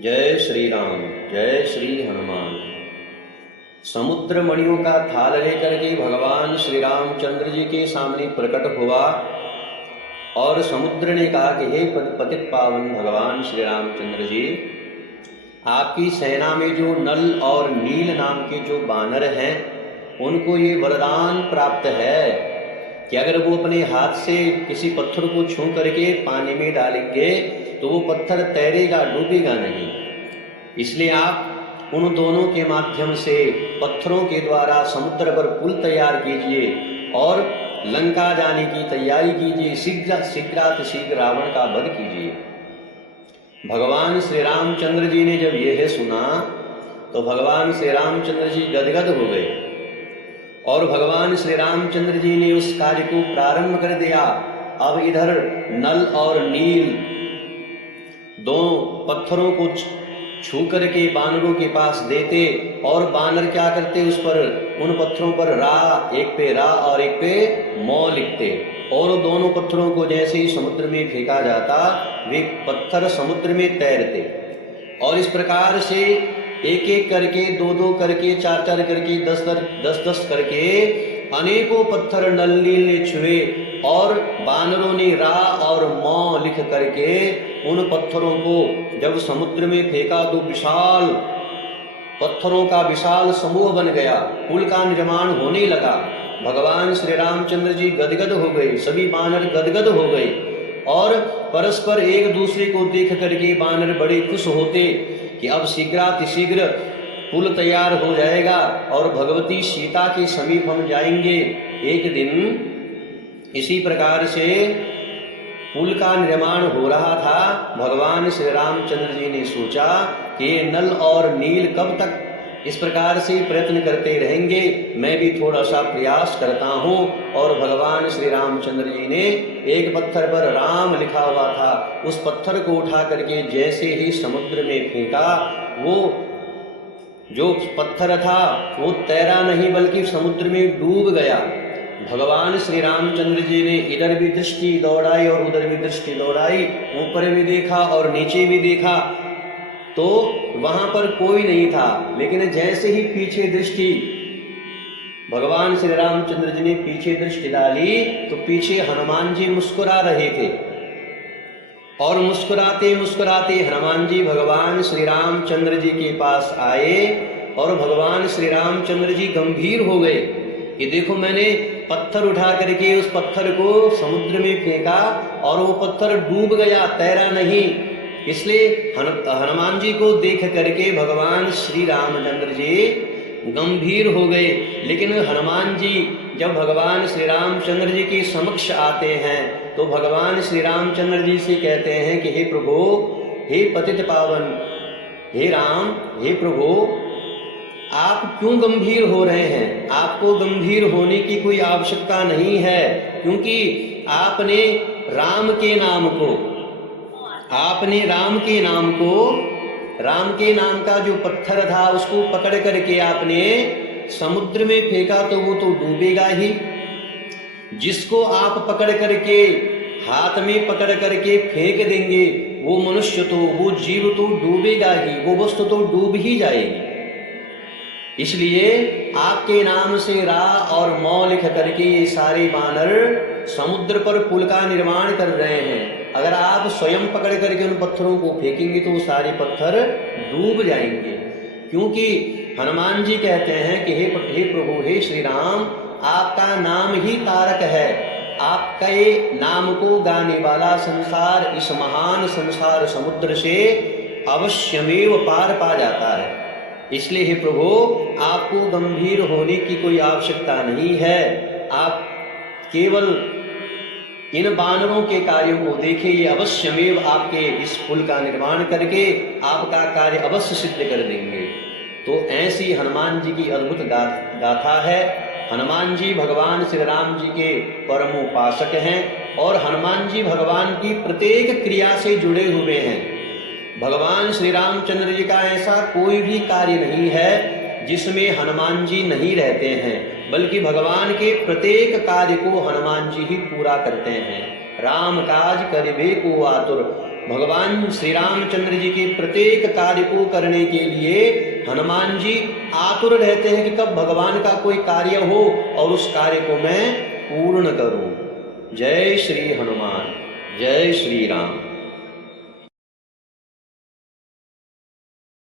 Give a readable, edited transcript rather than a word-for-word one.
जय श्री राम, जय श्री हनुमान। समुद्र मणियों का थाल लेकर के भगवान श्री रामचंद्र जी के सामने प्रकट हुआ और समुद्र ने कहा कि हे पतित पावन भगवान श्री रामचंद्र जी, आपकी सेना में जो नल और नील नाम के जो बानर हैं, उनको ये वरदान प्राप्त है कि अगर वो अपने हाथ से किसी पत्थर को छू करके पानी में डालेंगे तो वो पत्थर तैरेगा, डूबेगा नहीं। इसलिए आप उन दोनों के माध्यम से पत्थरों के द्वारा समुद्र पर पुल तैयार कीजिए और लंका जाने की तैयारी कीजिए। शीघ्र रावण का वध कीजिए। भगवान श्री रामचंद्र जी ने जब यह सुना तो भगवान श्री रामचंद्र जी गदगद हो गए और भगवान श्री रामचंद्र जी ने उस कार्य को प्रारंभ कर दिया। अब इधर नल और नील दो पत्थरों को छू करके बानरों के पास देते और बानर क्या करते, उस पर उन पत्थरों पर रा, एक पे रा और एक पे मौ लिखते और दोनों पत्थरों को जैसे ही समुद्र में फेंका जाता वे पत्थर समुद्र में तैरते। और इस प्रकार से एक एक करके, दो दो करके, चार चार करके, दस दस करके अनेकों पत्थर नल नील ने छुए और बानरों ने रा और मौ लिख करके उन पत्थरों को जब समुद्र में फेंका तो विशाल पत्थरों का विशाल समूह बन गया। पुल का निर्माण होने लगा। भगवान श्री रामचंद्र जी गदगद हो गए, सभी बानर गदगद हो गए और परस्पर एक दूसरे को देख करके बानर बड़े खुश होते कि अब शीघ्र पुल तैयार हो जाएगा और भगवती सीता के समीप हम जाएंगे। एक दिन इसी प्रकार से पुल का निर्माण हो रहा था। भगवान श्री रामचंद्र जी ने सोचा कि नल और नील कब तक इस प्रकार से प्रयत्न करते रहेंगे, मैं भी थोड़ा सा प्रयास करता हूँ। और भगवान श्री रामचंद्र जी ने एक पत्थर पर राम लिखा हुआ था, उस पत्थर को उठा करके जैसे ही समुद्र में फेंका, वो जो पत्थर था वो तैरा नहीं बल्कि समुद्र में डूब गया। भगवान श्री रामचंद्र जी ने इधर भी दृष्टि दौड़ाई और उधर भी दृष्टि दौड़ाई, ऊपर भी देखा और नीचे भी देखा तो वहां पर कोई नहीं था। लेकिन जैसे ही पीछे दृष्टि भगवान श्री रामचंद्र जी ने पीछे दृष्टि डाली तो पीछे हनुमान जी मुस्कुरा रहे थे और मुस्कुराते मुस्कुराते हनुमान जी भगवान श्री रामचंद्र जी के पास आए और भगवान श्री रामचंद्र जी गंभीर हो गए कि देखो, मैंने पत्थर उठा करके उस पत्थर को समुद्र में फेंका और वो पत्थर डूब गया, तैरा नहीं। इसलिए हनुमान जी को देख करके भगवान श्री रामचंद्र जी गंभीर हो गए। लेकिन हनुमान जी जब भगवान श्री रामचंद्र जी के समक्ष आते हैं तो भगवान श्री रामचंद्र जी से कहते हैं कि हे प्रभु, हे पतित पावन, हे राम, हे प्रभु, आप क्यों गंभीर हो रहे हैं? आपको गंभीर होने की कोई आवश्यकता नहीं है, क्योंकि आपने राम के नाम का जो पत्थर था उसको पकड़ करके आपने समुद्र में फेंका तो वो तो डूबेगा ही। जिसको आप पकड़ करके हाथ में पकड़ करके फेंक देंगे वो मनुष्य तो, वो जीव तो डूबेगा ही, वो वस्तु तो डूब ही जाएगी। इसलिए आपके नाम से रा और मौ लिख करके ये सारे बानर समुद्र पर पुल का निर्माण कर रहे हैं। अगर आप स्वयं पकड़ करके उन पत्थरों को फेंकेंगे तो वो सारे पत्थर डूब जाएंगे। क्योंकि हनुमान जी कहते हैं कि हे प्रभु, हे श्री राम, आपका नाम ही तारक है। आपके नाम को गाने वाला संसार, इस महान संसार समुद्र से अवश्यमेव पार पा जाता है। इसलिए हे प्रभु, आपको गंभीर होने की कोई आवश्यकता नहीं है। आप केवल इन बानरों के कार्यों को देखिए, ये अवश्यमेव आपके इस पुल का निर्माण करके आपका कार्य अवश्य सिद्ध कर देंगे। तो ऐसी हनुमान जी की अद्भुत गाथा है। हनुमान जी भगवान श्री राम जी के परमोपासक हैं और हनुमान जी भगवान की प्रत्येक क्रिया से जुड़े हुए हैं। भगवान श्री रामचंद्र जी का ऐसा कोई भी कार्य नहीं है जिसमें हनुमान जी नहीं रहते हैं, बल्कि भगवान के प्रत्येक कार्य को हनुमान जी ही पूरा करते हैं। राम काज करिबे को आतुर, भगवान श्री रामचंद्र जी के प्रत्येक कार्य को करने के लिए हनुमान जी आतुर रहते हैं कि कब भगवान का कोई कार्य हो और उस कार्य को मैं पूर्ण करूं। जय श्री हनुमान, जय श्री राम।